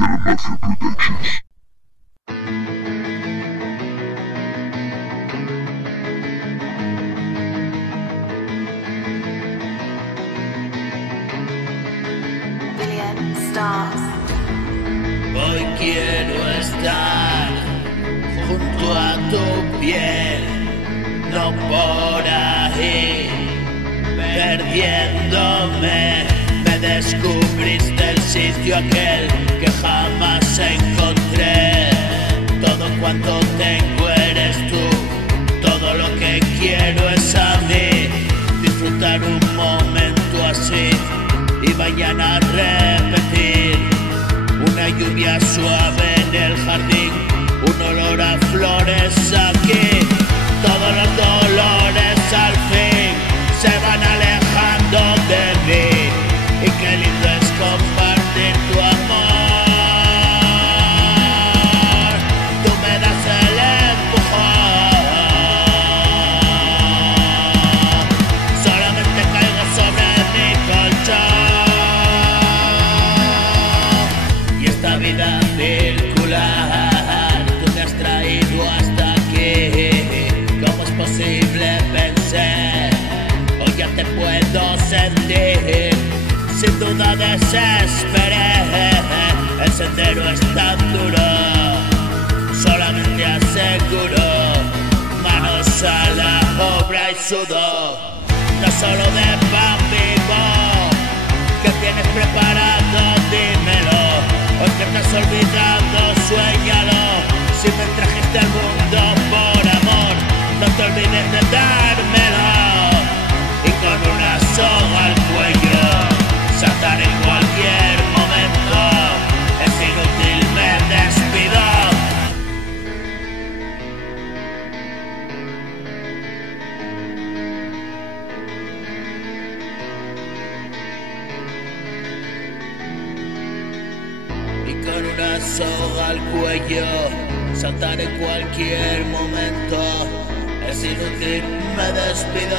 Mafia Productions. Hoy quiero estar junto a tu piel, no por ahí, perdiéndome. Me descubriste el sitio aquel que jamás encontré. Todo cuanto tengo eres tú, todo lo que quiero es a mí. Disfrutar un momento así y mañana repetir. Una lluvia suave en el jardín, un olor a flores aquí. Todos los dolores al fin se van alejando de mí. Y qué lindo es compartir tu amor. Tú me das el empujón. Solamente caigo sobre mi colchón. Y esta vida circular, tú me has traído hasta aquí. ¿Cómo es posible? Pensé, hoy ya te puedo sentir. Sin duda desesperé, el sendero es tan duro. Solamente aseguro, manos a la obra y sudor. No solo de pan vivo, ¿qué tienes preparado? Dímelo. Hoy que estás olvidando, suéñalo. Si me trajiste al mundo por amor, no te olvides de dármelo. Y con una soga al cuello saltar en cualquier momento, es inútil, me despido. Y con una soga al cuello, saltar en cualquier momento, es inútil, me despido.